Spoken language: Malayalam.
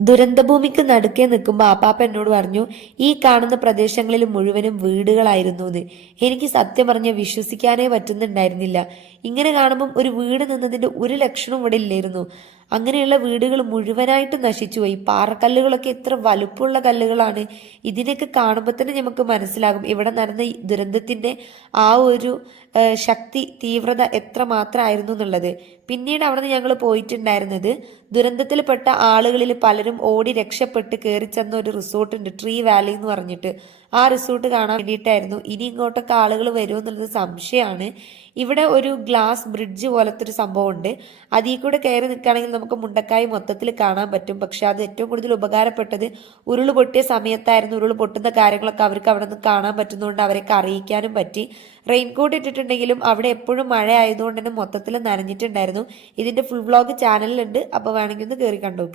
ദുരന്തഭൂമിക്ക് നടുക്കെ നിൽക്കുമ്പോൾ ആപ്പാപ്പ എന്നോട് പറഞ്ഞു, ഈ കാണുന്ന പ്രദേശങ്ങളിൽ മുഴുവനും വീടുകളായിരുന്നു എന്ന്. എനിക്ക് സത്യം പറഞ്ഞ വിശ്വസിക്കാനേ പറ്റുന്നുണ്ടായിരുന്നില്ല. ഇങ്ങനെ കാണുമ്പം ഒരു വീട് നിന്നതിന്റെ ഒരു ലക്ഷണവും ഇവിടെ ഇല്ലായിരുന്നു. അങ്ങനെയുള്ള വീടുകൾ മുഴുവനായിട്ട് നശിച്ചുപോയി. പാറക്കല്ലുകളൊക്കെ എത്ര വലുപ്പമുള്ള കല്ലുകളാണ്. ഇതിനൊക്കെ കാണുമ്പോൾ തന്നെ നമുക്ക് മനസ്സിലാകും ഇവിടെ നടന്ന ഈ ദുരന്തത്തിന്റെ ആ ഒരു ശക്തി, തീവ്രത എത്ര മാത്രമായിരുന്നു എന്നുള്ളത്. പിന്നീട് അവിടെ നിന്ന് ഞങ്ങൾ പോയിട്ടുണ്ടായിരുന്നത്, ദുരന്തത്തിൽപ്പെട്ട ആളുകളിൽ പലരും ഓടി രക്ഷപ്പെട്ട് കയറി ചെന്ന ഒരു റിസോർട്ട് ഉണ്ട്, ട്രീ വാലി എന്ന് പറഞ്ഞിട്ട്. ആ റിസോർട്ട് കാണാൻ വേണ്ടിയിട്ടായിരുന്നു. ഇനി ഇങ്ങോട്ടൊക്കെ ആളുകൾ വരുമോ എന്നുള്ളത് സംശയമാണ്. ഇവിടെ ഒരു ഗ്ലാസ് ബ്രിഡ്ജ് പോലത്തെ ഒരു സംഭവം ഉണ്ട്. അതിൽ കൂടെ കയറി നിൽക്കുകയാണെങ്കിൽ നമുക്ക് മുണ്ടക്കായി മൊത്തത്തിൽ കാണാൻ പറ്റും. പക്ഷെ അത് ഏറ്റവും കൂടുതൽ ഉപകാരപ്പെട്ടത് ഉരുൾ പൊട്ടിയ സമയത്തായിരുന്നു. ഉരുൾ പൊട്ടുന്ന കാര്യങ്ങളൊക്കെ അവർക്ക് അവിടെ നിന്ന് കാണാൻ പറ്റുന്നതുകൊണ്ട് അവരെയൊക്കെ അറിയിക്കാനും പറ്റി. റെയിൻകോട്ട് ഇട്ടിട്ടുണ്ടെങ്കിലും അവിടെ എപ്പോഴും മഴ ആയതുകൊണ്ട് തന്നെ മൊത്തത്തിൽ നനഞ്ഞിട്ടുണ്ടായിരുന്നു. ഇതിന്റെ ഫുൾ വ്ളോഗ് ചാനലിലുണ്ട്, അപ്പോൾ വേണമെങ്കിൽ ഒന്ന് കയറി കണ്ടുനോക്കുക.